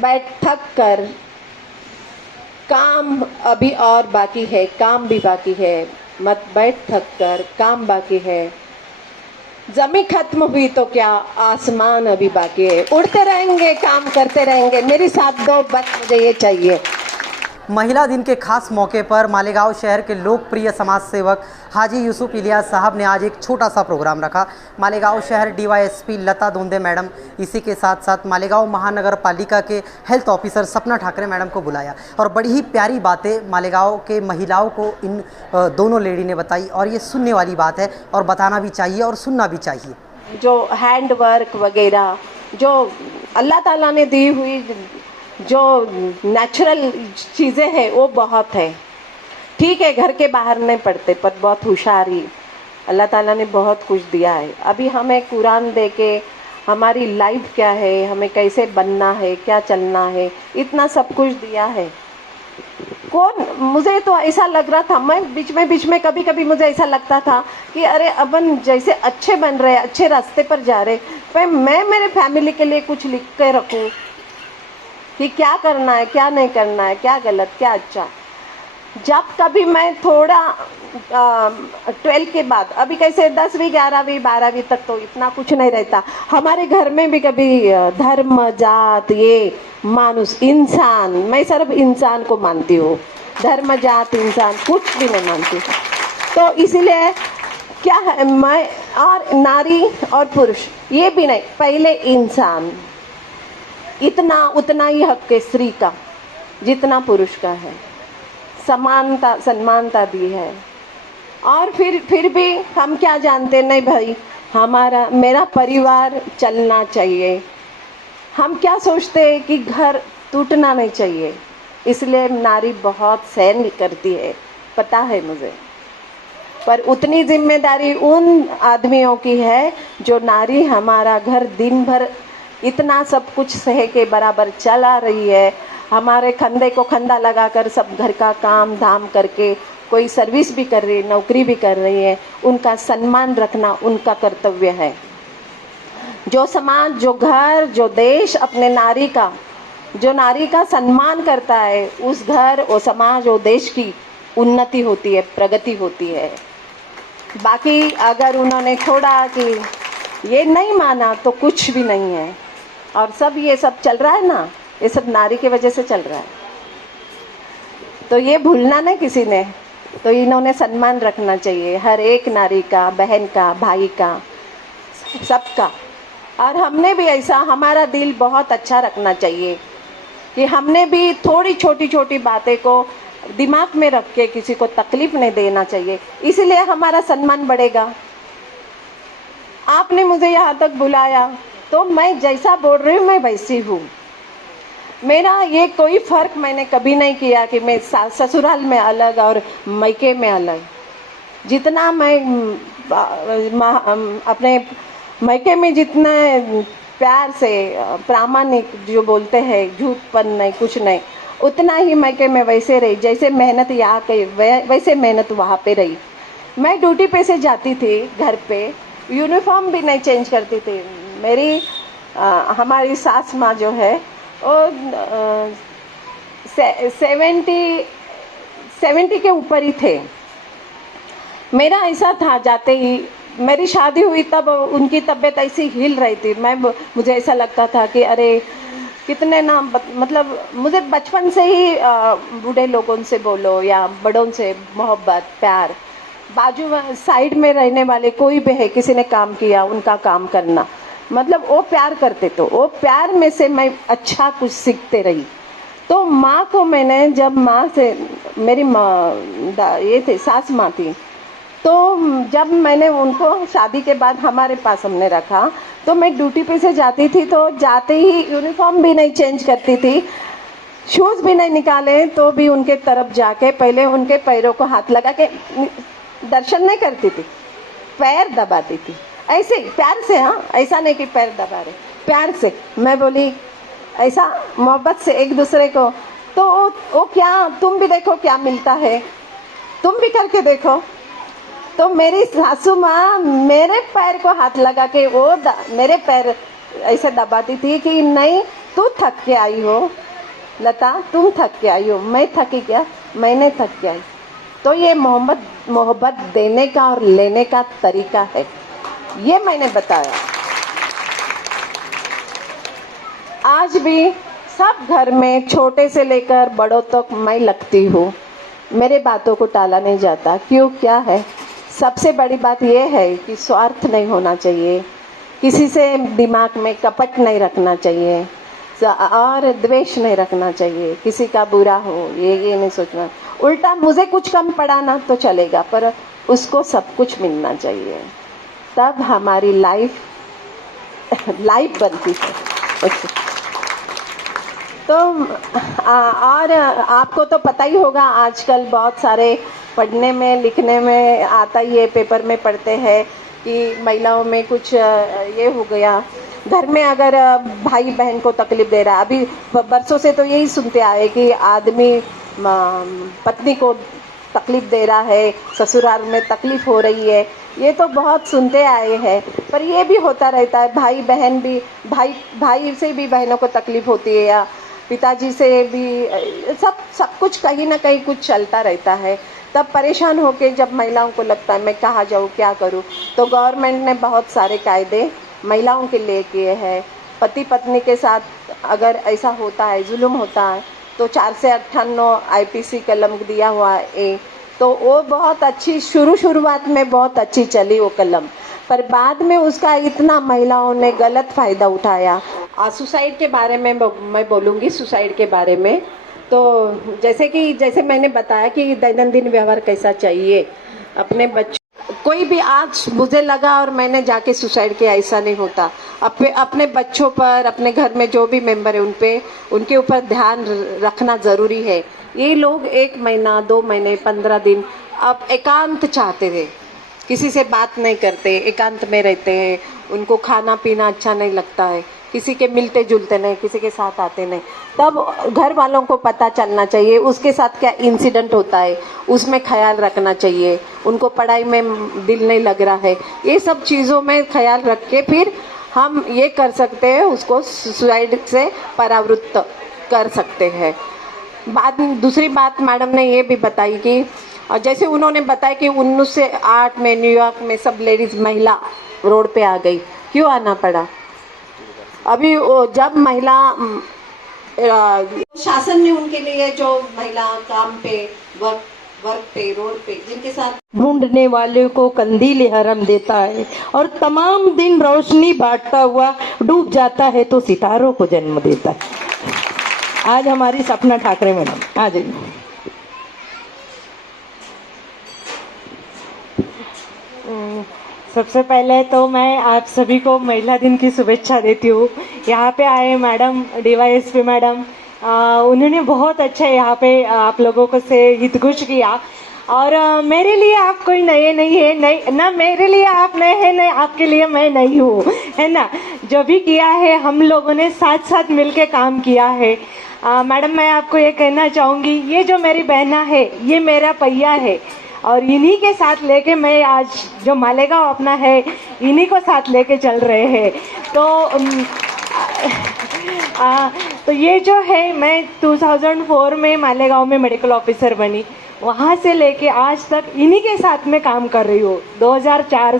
बैठ थक कर, काम अभी और बाकी है, काम भी बाकी है, मत बैठ थक कर, काम बाकी है, जमीन खत्म हुई तो क्या, आसमान अभी बाकी है, उड़ते रहेंगे, काम करते रहेंगे, मेरी साथ दो, बस मुझे ये चाहिए। महिला दिन के खास मौके पर मालेगांव शहर के लोकप्रिय समाज सेवक हाजी यूसुफ इलियास साहब ने आज एक छोटा सा प्रोग्राम रखा। मालेगांव शहर डीवाईएसपी लता दोंदे मैडम, इसी के साथ साथ मालेगांव महानगर पालिका के हेल्थ ऑफिसर सपना ठाकरे मैडम को बुलाया और बड़ी ही प्यारी बातें मालेगांव के महिलाओं को इन दोनों लेडी ने बताई और ये सुनने वाली बात है और बताना भी चाहिए और सुनना भी चाहिए। जो हैंड वर्क वगैरह जो अल्लाह ताला ने दी हुई जो नेचुरल चीज़ें हैं वो बहुत है। ठीक है, घर के बाहर नहीं पढ़ते पर बहुत होशियारी अल्लाह ताला ने बहुत कुछ दिया है। अभी हमें कुरान दे के हमारी लाइफ क्या है, हमें कैसे बनना है, क्या चलना है, इतना सब कुछ दिया है। मुझे तो ऐसा लग रहा था, मैं बीच में कभी कभी मुझे ऐसा लगता था कि अरे अपन जैसे अच्छे बन रहे, अच्छे रास्ते पर जा रहे, पर मैं मेरे फैमिली के लिए कुछ लिख के रखूँ कि क्या करना है, क्या नहीं करना है, क्या गलत, क्या अच्छा। जब कभी मैं थोड़ा 12 के बाद, अभी कैसे 10वीं 11वीं 12वीं तक तो इतना कुछ नहीं रहता हमारे घर में भी, कभी धर्म जात ये मानुष इंसान, मैं सिर्फ इंसान को मानती हूँ, धर्म जात इंसान कुछ भी नहीं मानती। तो इसीलिए क्या है, मैं और नारी और पुरुष ये भी नहीं, पहले इंसान, इतना उतना ही हक है स्त्री का जितना पुरुष का है, समानता सम्मानता दी है। और फिर भी हम क्या जानते, नहीं भाई मेरा परिवार चलना चाहिए। हम क्या सोचते हैं कि घर टूटना नहीं चाहिए, इसलिए नारी बहुत सहन करती है, पता है मुझे। पर उतनी जिम्मेदारी उन आदमियों की है जो नारी हमारा घर दिन भर इतना सब कुछ सह के बराबर चला रही है, हमारे कंधे को कंधा लगाकर सब घर का काम धाम करके, कोई सर्विस भी कर रही है, नौकरी भी कर रही है, उनका सम्मान रखना उनका कर्तव्य है। जो समाज, जो घर, जो देश अपने नारी का सम्मान करता है, उस घर, वो समाज, वो देश की उन्नति होती है, प्रगति होती है। बाकी अगर उन्होंने थोड़ा कि ये नहीं माना तो कुछ भी नहीं है। और सब ये सब चल रहा है ना, ये सब नारी की वजह से चल रहा है, तो ये भूलना नहीं किसी ने। तो इन्होंने सम्मान रखना चाहिए हर एक नारी का, बहन का, भाई का, सबका। और हमने भी ऐसा, हमारा दिल बहुत अच्छा रखना चाहिए कि हमने भी थोड़ी छोटी छोटी बातें को दिमाग में रख के किसी को तकलीफ नहीं देना चाहिए, इसलिए हमारा सम्मान बढ़ेगा। आपने मुझे यहाँ तक बुलाया तो मैं जैसा बोल रही हूँ मैं वैसी हूँ। मेरा ये कोई फ़र्क मैंने कभी नहीं किया कि मैं ससुराल में अलग और मैके में अलग। जितना मैं अपने मैके में जितना प्यार से प्रामाणिक जो बोलते हैं, झूठपन नहीं, कुछ नहीं, उतना ही मैके में वैसे रही। जैसे मेहनत यहाँ की वैसे मेहनत वहाँ पे रही। मैं ड्यूटी पे से जाती थी घर पे, यूनिफॉर्म भी नहीं चेंज करती थी। मेरी हमारी सास माँ जो है वो 70 के ऊपर ही थे। मेरा ऐसा था, जाते ही मेरी शादी हुई तब उनकी तबीयत ऐसी हिल रही थी। मुझे ऐसा लगता था कि अरे कितने ना, मतलब मुझे बचपन से ही बूढ़े लोगों से बोलो या बड़ों से मोहब्बत, प्यार, बाजू साइड में रहने वाले कोई भी है, किसी ने काम किया उनका काम करना, मतलब वो प्यार करते, तो वो प्यार में से मैं अच्छा कुछ सीखते रही। तो माँ को मैंने, जब माँ से, मेरी माँ ये थे सास माँ थी, तो जब मैंने उनको शादी के बाद हमारे पास हमने रखा, तो मैं ड्यूटी पे से जाती थी, तो जाते ही यूनिफॉर्म भी नहीं चेंज करती थी, शूज़ भी नहीं निकाले तो भी उनके तरफ जाके पहले उनके पैरों को हाथ लगा के दर्शन नहीं करती थी, पैर दबाती थी, ऐसे प्यार से। हाँ, ऐसा नहीं कि पैर दबा रहे, प्यार से। मैं बोली ऐसा मोहब्बत से एक दूसरे को, तो वो क्या, तुम भी देखो क्या मिलता है, तुम भी करके देखो। तो मेरी सासू माँ मेरे पैर को हाथ लगा के वो मेरे पैर ऐसे दबाती थी कि नहीं, तू थक के आई हो लता, तुम थक के आई हो। मैं थकी क्या? मैंने थक के आई। तो ये मोहब्बत देने का और लेने का तरीका है, ये मैंने बताया। आज भी सब घर में छोटे से लेकर बड़ों तक मैं लगती हूँ, मेरे बातों को टाला नहीं जाता। क्यों? क्या है? सबसे बड़ी बात यह है कि स्वार्थ नहीं होना चाहिए, किसी से दिमाग में कपट नहीं रखना चाहिए और द्वेष नहीं रखना चाहिए, किसी का बुरा हो ये नहीं सोचना। उल्टा मुझे कुछ कम पड़ा ना तो चलेगा, पर उसको सब कुछ मिलना चाहिए, तब हमारी लाइफ बनती है। तो और आपको तो पता ही होगा, आजकल बहुत सारे पढ़ने में लिखने में आता ही है, पेपर में पढ़ते हैं कि महिलाओं में कुछ ये हो गया, घर में अगर भाई बहन को तकलीफ दे रहा है। अभी बरसों से तो यही सुनते आए कि आदमी पत्नी को तकलीफ दे रहा है, ससुराल में तकलीफ हो रही है, ये तो बहुत सुनते आए हैं। पर ये भी होता रहता है, भाई बहन भी, भाई से भी बहनों को तकलीफ होती है, या पिताजी से भी, सब कुछ कहीं ना कहीं कुछ चलता रहता है। तब परेशान होके जब महिलाओं को लगता है मैं कहाँ जाऊँ, क्या करूँ, तो गवर्नमेंट ने बहुत सारे कायदे महिलाओं के लिए किए हैं। पति पत्नी के साथ अगर ऐसा होता है, जुल्म होता है, तो 4 से 98 IPC कलम दिया हुआ है। तो वो बहुत अच्छी शुरुआत में बहुत अच्छी चली वो कलम, पर बाद में उसका इतना महिलाओं ने गलत फ़ायदा उठाया। सुसाइड के बारे में मैं बोलूँगी, सुसाइड के बारे में। तो जैसे मैंने बताया कि दैनंदिन व्यवहार कैसा चाहिए अपने बच्चों, कोई भी आज मुझे लगा और मैंने जाके सुसाइड किया, ऐसा नहीं होता। अपने बच्चों पर, अपने घर में जो भी मेंबर है उनके ऊपर ध्यान रखना ज़रूरी है। ये लोग 1 महीना 2 महीने 15 दिन अब एकांत चाहते थे, किसी से बात नहीं करते, एकांत में रहते हैं, उनको खाना पीना अच्छा नहीं लगता है, किसी के मिलते जुलते नहीं, किसी के साथ आते नहीं। तब घर वालों को पता चलना चाहिए उसके साथ क्या इंसिडेंट होता है, उसमें ख्याल रखना चाहिए। उनको पढ़ाई में दिल नहीं लग रहा है, ये सब चीज़ों में ख्याल रख के फिर हम ये कर सकते हैं, उसको सुसाइड से परावृत्त कर सकते हैं। दूसरी बात मैडम ने ये भी बताई कि जैसे उन्होंने बताया कि 1908 में न्यूयॉर्क में सब लेडीज़ महिला रोड पे आ गई। क्यों आना पड़ा? अभी जब महिला शासन ने उनके लिए जो महिला काम पे वर्क पे रोड पे जिनके साथ ढूंढने वाले को कंदील हरम देता है और तमाम दिन रोशनी बांटता हुआ डूब जाता है तो सितारों को जन्म देता है। आज हमारी सपना ठाकरे मैडम आ जाइए। सबसे पहले तो मैं आप सभी को महिला दिन की शुभेच्छा देती हूँ। यहाँ पे आए मैडम, DYSP मैडम, उन्होंने बहुत अच्छा यहाँ पे आप लोगों को से हितगुज किया। और मेरे लिए आप कोई नए नहीं है, नहीं ना, मेरे लिए आप नए हैं, नहीं आपके लिए मैं नहीं हूँ, है ना। जो भी किया है हम लोगों ने साथ साथ मिलके काम किया है। मैडम मैं आपको ये कहना चाहूँगी, ये जो मेरी बहना है ये मेरा पहिया है और इन्हीं के साथ लेके मैं आज जो मालेगांव अपना है इन्हीं को साथ लेके चल रहे हैं। तो ये जो है मैं 2004 में मालेगांव में मेडिकल ऑफिसर बनी, वहाँ से लेके आज तक इन्हीं के साथ में काम कर रही हूँ। 2004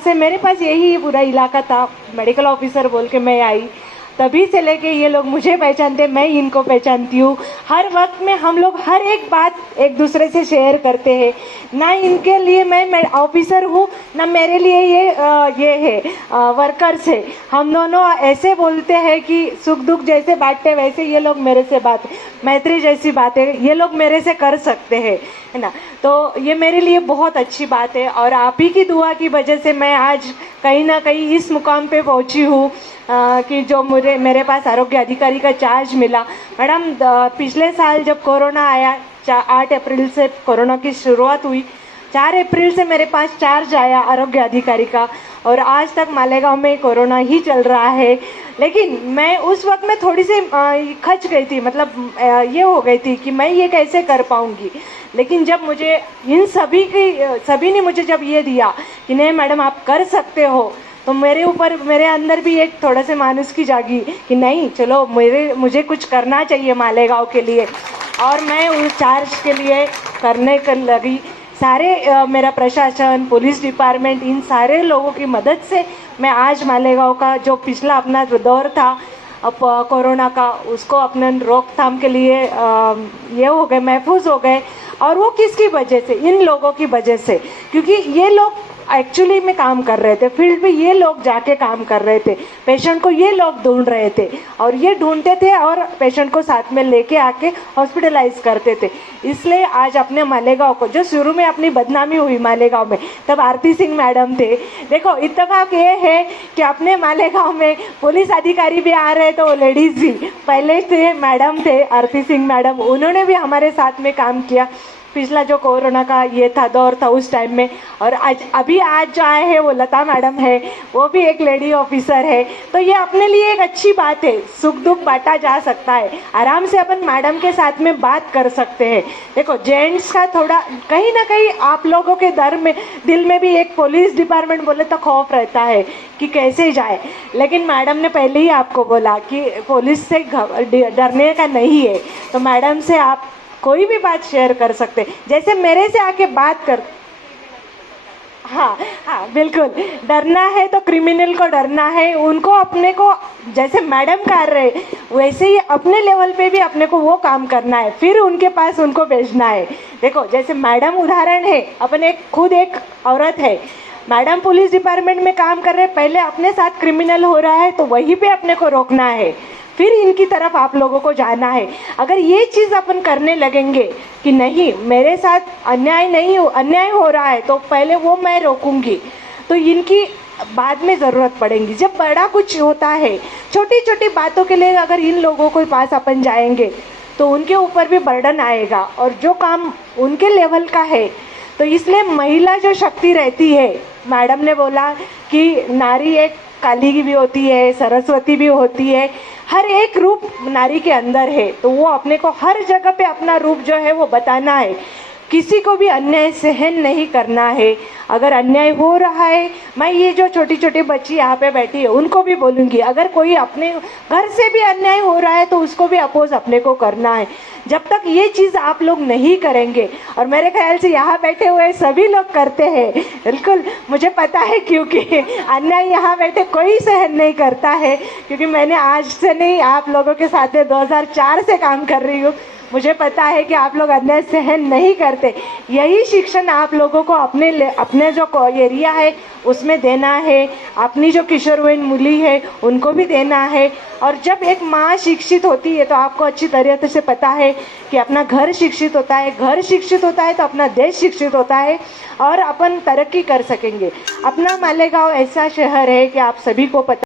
से मेरे पास यही पूरा इलाका था, मेडिकल ऑफिसर बोल के मैं आई, तभी से लेके ये लोग मुझे पहचानते, मैं इनको पहचानती हूँ। हर वक्त में हम लोग हर एक बात एक दूसरे से शेयर करते हैं। ना इनके लिए मैं ऑफिसर हूँ, ना मेरे लिए ये है वर्कर्स है। हम दोनों ऐसे बोलते हैं कि सुख दुख जैसे बांटते वैसे ये लोग मेरे से बात, मैत्री जैसी बातें ये लोग मेरे से कर सकते हैं, है ना। तो ये मेरे लिए बहुत अच्छी बात है और आप ही की दुआ की वजह से मैं आज कहीं ना कहीं इस मुकाम पे पहुंची हूँ कि जो मेरे पास आरोग्य अधिकारी का चार्ज मिला। मैडम पिछले साल जब कोरोना आया, 8 अप्रैल से कोरोना की शुरुआत हुई, 4 अप्रैल से मेरे पास चार्ज आया आरोग्य अधिकारी का और आज तक मालेगांव में कोरोना ही चल रहा है। लेकिन मैं उस वक्त में थोड़ी सी खच गई थी, मतलब ये हो गई थी कि मैं ये कैसे कर पाऊंगी। लेकिन जब मुझे इन सभी ने मुझे जब ये दिया कि नहीं मैडम आप कर सकते हो, तो तो मेरे ऊपर मेरे अंदर भी एक थोड़ा से मानुस की जागी कि नहीं चलो मुझे कुछ करना चाहिए मालेगांव के लिए, और मैं उस चार्ज के लिए करने कर लगी। सारे मेरा प्रशासन, पुलिस डिपार्टमेंट, इन सारे लोगों की मदद से मैं आज मालेगांव का जो पिछला अपना दौर था अब कोरोना का, उसको अपने रोकथाम के लिए ये हो गए, महफूज हो गए। और वो किसकी वजह से? इन लोगों की वजह से, क्योंकि ये लोग एक्चुअली में काम कर रहे थे, फील्ड में ये लोग जाके काम कर रहे थे, पेशेंट को ये लोग ढूंढ रहे थे और ये ढूंढते थे और पेशेंट को साथ में लेके आके हॉस्पिटलाइज करते थे। इसलिए आज अपने मालेगांव को, जो शुरू में अपनी बदनामी हुई मालेगांव में, तब आरती सिंह मैडम थे। देखो इत्तेफाक ये है कि अपने मालेगांव में पुलिस अधिकारी भी आ रहे, तो वो लेडीज़ भी पहले थे, मैडम थे आरती सिंह मैडम, उन्होंने भी हमारे साथ में काम किया पिछला जो कोरोना का ये था दौर था उस टाइम में। और आज जो आए हैं वो लता मैडम है, वो भी एक लेडी ऑफिसर है। तो ये अपने लिए एक अच्छी बात है, सुख दुख बांटा जा सकता है, आराम से अपन मैडम के साथ में बात कर सकते हैं। देखो जेंट्स का थोड़ा कहीं ना कहीं आप लोगों के दिल में भी एक पुलिस डिपार्टमेंट बोले तो खौफ रहता है कि कैसे जाए, लेकिन मैडम ने पहले ही आपको बोला कि पुलिस से डरने का नहीं है। तो मैडम से आप कोई भी बात शेयर कर सकते, जैसे मेरे से आके बात कर। हाँ बिल्कुल, डरना है तो क्रिमिनल को डरना है, उनको अपने को जैसे मैडम कर रहे वैसे ही अपने लेवल पे भी अपने को वो काम करना है, फिर उनके पास उनको भेजना है। देखो जैसे मैडम उदाहरण है, अपन खुद एक औरत है, मैडम पुलिस डिपार्टमेंट में काम कर रहे, पहले अपने साथ क्रिमिनल हो रहा है तो वहीं पे अपने को रोकना है, फिर इनकी तरफ आप लोगों को जाना है। अगर ये चीज़ अपन करने लगेंगे कि नहीं मेरे साथ अन्याय हो रहा है तो पहले वो मैं रोकूंगी, तो इनकी बाद में ज़रूरत पड़ेगी। जब बड़ा कुछ होता है, छोटी छोटी बातों के लिए अगर इन लोगों के पास अपन जाएंगे तो उनके ऊपर भी बर्डन आएगा, और जो काम उनके लेवल का है। तो इसलिए महिला जो शक्ति रहती है, मैडम ने बोला कि नारी एक काली भी होती है, सरस्वती भी होती है, हर एक रूप नारी के अंदर है, तो वो अपने को हर जगह पे अपना रूप जो है वो बताना है। किसी को भी अन्याय सहन नहीं करना है। अगर अन्याय हो रहा है, मैं ये जो छोटी छोटी बच्ची यहाँ पे बैठी है उनको भी बोलूँगी, अगर कोई अपने घर से भी अन्याय हो रहा है तो उसको भी अपोज अपने को करना है। जब तक ये चीज़ आप लोग नहीं करेंगे, और मेरे ख्याल से यहाँ बैठे हुए सभी लोग करते हैं, बिल्कुल मुझे पता है, क्योंकि अन्याय यहाँ बैठे कोई सहन नहीं करता है, क्योंकि मैंने आज से नहीं आप लोगों के साथ 2004 से काम कर रही हूँ। मुझे पता है कि आप लोग अन्याय सहन नहीं करते। यही शिक्षण आप लोगों को अपने जो एरिया है उसमें देना है, अपनी जो किशोरवयीन मूली है उनको भी देना है। और जब एक माँ शिक्षित होती है तो आपको अच्छी तरह से पता है कि अपना घर शिक्षित होता है, घर शिक्षित होता है तो अपना देश शिक्षित होता है, और अपन तरक्की कर सकेंगे। अपना मालेगांव ऐसा शहर है कि आप सभी को पता